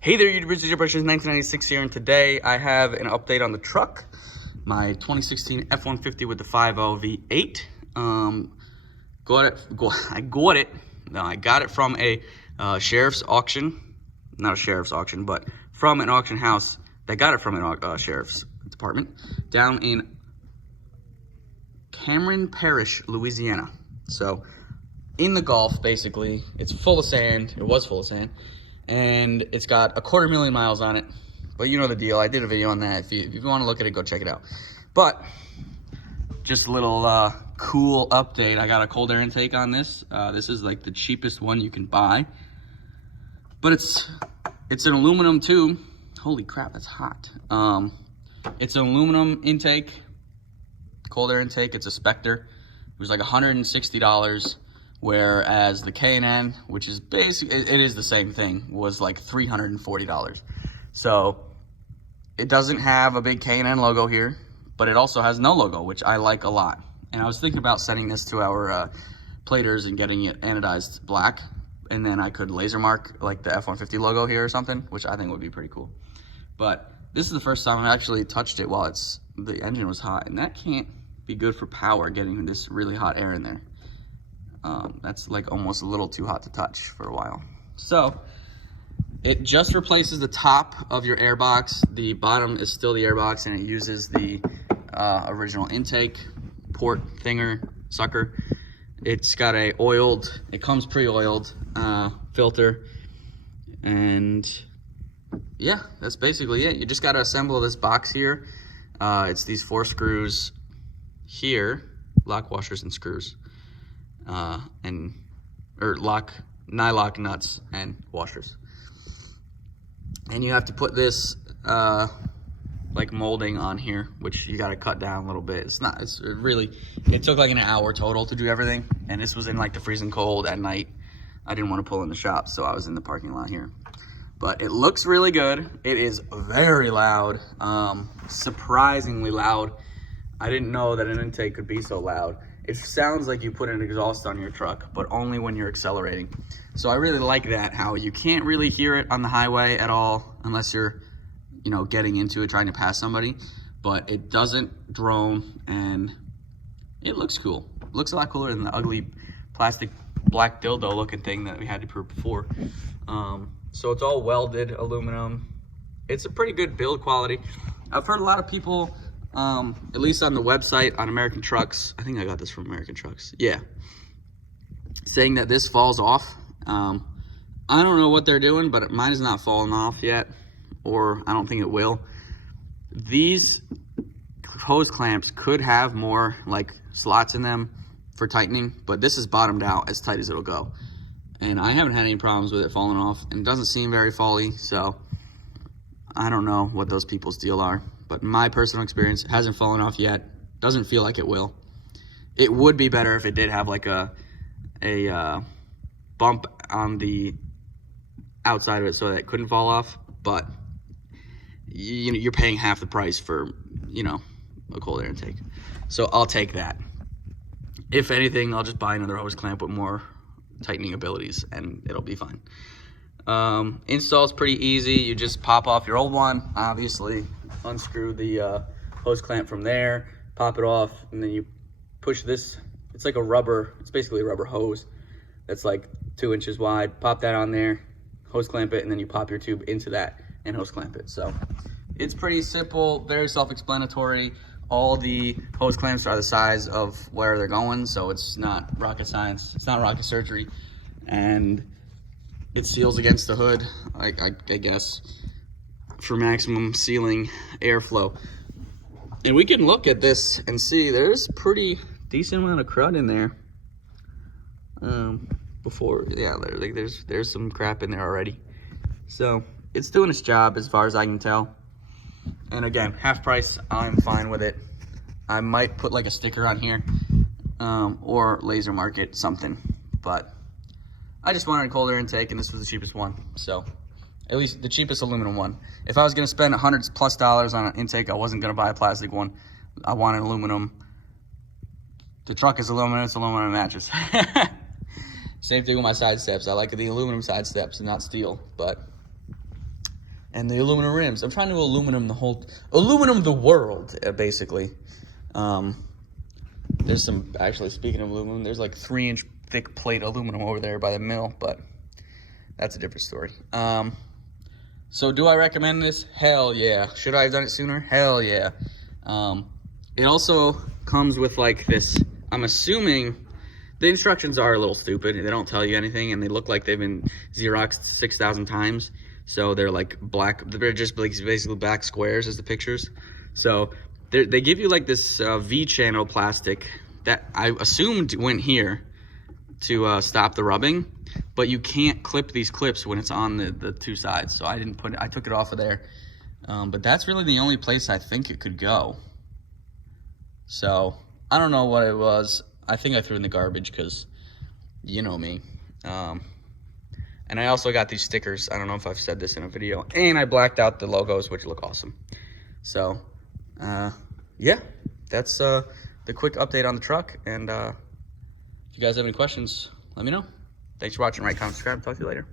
Hey there, YouTubers, it's your Brushes 1996 here, and today I have an update on the truck, my 2016 F-150 with the 5.0 V8. I got it from a sheriff's auction, not a sheriff's auction, but from an auction house that got it from a sheriff's department down in Cameron Parish, Louisiana. So in the Gulf, basically, it's full of sand. It was full of sand. And it's got 250,000 miles on it. But you know the deal. I did a video on that. If you want to look at it, go check it out. But just a little cool update. I got a cold air intake on this. This is like the cheapest one you can buy. But it's an aluminum too. Holy crap, that's hot. It's an aluminum intake, cold air intake. It's a Spectre. It was like $160. Whereas the K&N, which is basically, it is the same thing, was like $340. So it doesn't have a big K&N logo here, but it also has no logo, which I like a lot. And I was thinking about sending this to our platers and getting it anodized black, and then I could laser mark like the F-150 logo here or something, which I think would be pretty cool. But this is the first time I actually touched it while the engine was hot, and that can't be good for power, getting this really hot air in there. That's like almost a little too hot to touch for a while. So it just replaces the top of your air box. The bottom is still the air box, and it uses the original intake port thinger sucker. It's got it comes pre-oiled filter, and yeah, that's basically it. You just got to assemble this box here. It's these 4 screws here, lock washers and screws. Nylock nuts and washers. And you have to put this like molding on here, which you got to cut down a little bit. It took like an hour total to do everything, and this was in like the freezing cold at night. I didn't want to pull in the shop, so I was in the parking lot here. But it looks really good. It is very loud, surprisingly loud. I didn't know that an intake could be so loud. It sounds like you put an exhaust on your truck, but only when you're accelerating. So I really like that, how you can't really hear it on the highway at all unless you're, getting into it, trying to pass somebody. But it doesn't drone, and it looks cool. It looks a lot cooler than the ugly plastic black dildo looking thing that we had to prove before. So it's all welded aluminum. It's a pretty good build quality. I've heard a lot of people, at least on the website on American Trucks, I think I got this from American Trucks, yeah, saying that this falls off. I don't know what they're doing, but mine is not falling off yet, or I don't think it will. These hose clamps could have more like slots in them for tightening, but this is bottomed out as tight as it'll go. And I haven't had any problems with it falling off, and it doesn't seem very fally, so I don't know what those people's deal are. But in my personal experience, it hasn't fallen off yet. Doesn't feel like it will. It would be better if it did have like a bump on the outside of it so that it couldn't fall off. But you're paying half the price for a cold air intake. So I'll take that. If anything, I'll just buy another hose clamp with more tightening abilities, and it'll be fine. Install's pretty easy. You just pop off your old one, obviously. Unscrew the hose clamp from there, pop it off, and then you push this. It's like it's basically a rubber hose that's like 2 inches wide. Pop that on there, hose clamp it, and then you pop your tube into that and hose clamp it. So it's pretty simple, very self-explanatory. All the hose clamps are the size of where they're going, so it's not rocket science, it's not rocket surgery, and it seals against the hood, I guess, for maximum sealing airflow. And we can look at this and see there's pretty decent amount of crud in there. There's some crap in there already. So it's doing its job as far as I can tell. And again, half price, I'm fine with it. I might put like a sticker on here, or laser mark it, something. But I just wanted a cold air intake, and this was the cheapest one. So at least the cheapest aluminum one. If I was gonna spend $100+ on an intake, I wasn't gonna buy a plastic one. I wanted aluminum. The truck is aluminum, it's aluminum matches. Same thing with my side steps. I like the aluminum side steps and not steel, but and the aluminum rims. I'm trying to aluminum the world, basically. There's some, actually, speaking of aluminum, there's like 3-inch thick plate aluminum over there by the mill, but that's a different story. So do I recommend this? Hell yeah. Should I have done it sooner? Hell yeah. It also comes with like this, I'm assuming the instructions are a little stupid. They don't tell you anything, and they look like they've been Xeroxed 6,000 times. So they're like black, they're just basically black squares as the pictures. So they give you like this V-channel plastic that I assumed went here to stop the rubbing, but you can't clip these clips when it's on the two sides. So I took it off of there. But that's really the only place I think it could go. So I don't know what it was. I think I threw it in the garbage because you know me. And I also got these stickers. I don't know if I've said this in a video. And I blacked out the logos, which look awesome. So, yeah, that's the quick update on the truck. And if you guys have any questions, let me know. Thanks for watching. Comment, subscribe. Talk to you later.